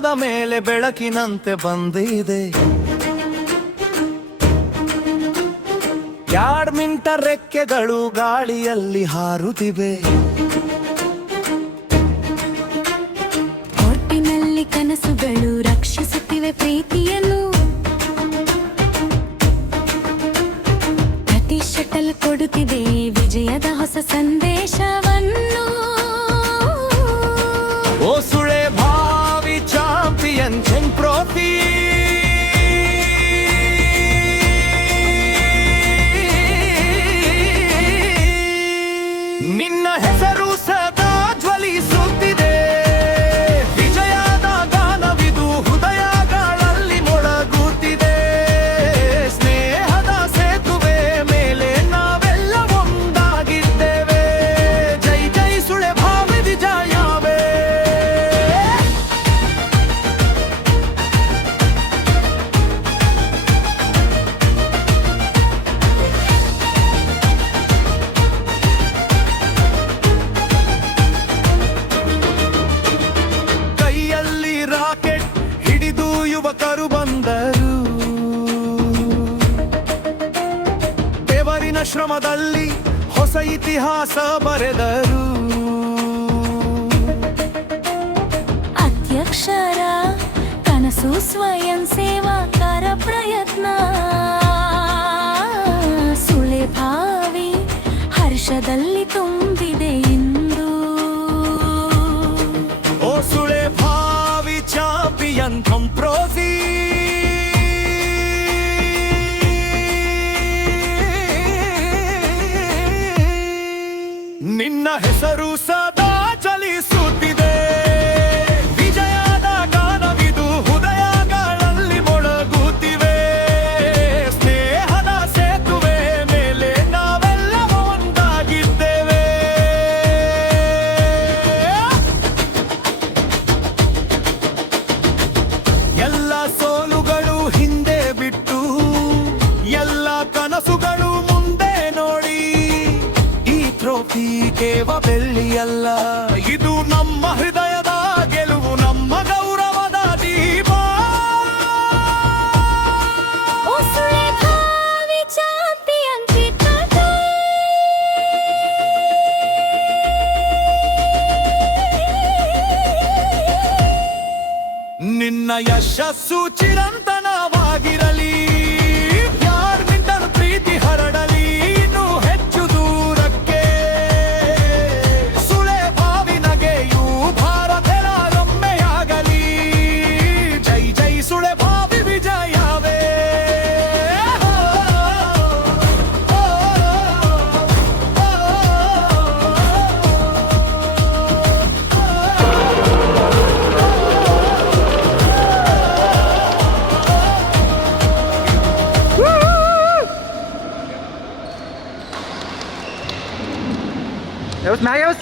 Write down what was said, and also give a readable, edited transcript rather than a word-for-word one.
ಕನ್ನದ ಮೇಲೆ ಬೆಳಕಿನಂತೆ ಬಂದಿದೆ. ಬ್ಯಾಡ್ಮಿಂಟನ್ ರೆಕ್ಕೆಗಳು ಗಾಳಿಯಲ್ಲಿ ಹಾರುತ್ತಿವೆ. ಕೋರ್ಟಿನಲ್ಲಿ ಕನಸುಗಳು ರಕ್ಷಿಸುತ್ತಿವೆ ಪ್ರೀತಿಯನ್ನು. ಪ್ರತಿ ಶಟಲ್ ಕೊಡುತ್ತಿದೆ ವಿಜಯದ ಹೊಸ ಸಂದೇಶವನ್ನು. ಓ ಸುಳೆ ಭಾವಿ ಚಾಂಪಿಯನ್ ಟ್ರೋಫಿ, ನಿನ್ನ ಹೆಸರು ಸದಾ ಜ್ವಲಿಸುತ್ತಿದೆ. ವಿಜಯದ ಗಾನವಿದು ಹೃದಯಗಳಲ್ಲಿ ಮೊಳಗುತ್ತಿದೆ. ಸ್ನೇಹದ ಸೇತುವೆ ಮೇಲೆ ನಾವೆಲ್ಲ ಒಂದಾಗಿದ್ದೇವೆ. ಜೈ ಜೈ ಸುಳೆ ಭಾವಿ ವಿಜಯವೇ. ಯುವಕರು ಬಂದರು. ಬೆವರಿನ ಶ್ರಮದಲ್ಲಿ ಹೊಸ ಇತಿಹಾಸ ಬರೆದರು. ಅಧ್ಯಕ್ಷರ ಕನಸು ಸ್ವಯಂ ಸೇವಕರ ಪ್ರಯತ್ನ. ಸುಳೆ ಭಾವಿ ಹರ್ಷದಲ್ಲಿ ತುಂಬಿದೆ ಇಂದು. ಓ ಸುಳೆ ಭಾವಿ ಚಾಂಪಿಯನ್ ಟ್ರೋಫಿ, ನಿನ್ನ ಹೆಸರು ಸದಾ ಚಲಿಸುತ್ತಿದೆ. ವಿಜಯದ ಗಾನವಿದು ಹೃದಯಗಳಲ್ಲಿ ಮೊಳಗುತ್ತಿವೆ. ಸ್ನೇಹದ ಸೇತುವೆ ಮೇಲೆ ನಾವೆಲ್ಲ ಒಂದಾಗಿದ್ದೇವೆ. ಎಲ್ಲ ಸೋಲುಗಳು ಹಿಂದೆ ಬಿಟ್ಟು ಎಲ್ಲ ಕನಸುಗಳು ಮುಂದೆ ನೋಡಿ. ಈ ಟ್ರೋಫಿ ಕೇವಲ ಬೆಳ್ಳಿಯಲ್ಲ, ಇದು ನಮ್ಮ ಹೃದಯದ ಗೆಲುವು, ನಮ್ಮ ಗೌರವದ ದೀಪ. ನಿನ್ನ ಯಶಸ್ಸು ಚಿರಂತನವಾಗಿರಲಿ. ಬ್ಯಾಡ್ಮಿಂಟನ್ ಪ್ರೀತಿ ಹರಡಲಿ ಇನ್ನೂ ಹೆಚ್ಚು ದೂರಕ್ಕೆ. ಸುಳೆ ಭಾವಿ ನಗೆಯು ಭಾರತದ ರಮ್ಮೆಯಾಗಲಿ. ಜೈ ಜೈ ಸುಳೆ ಭಾವಿ ವಿಜಯವೇ. That was Marios?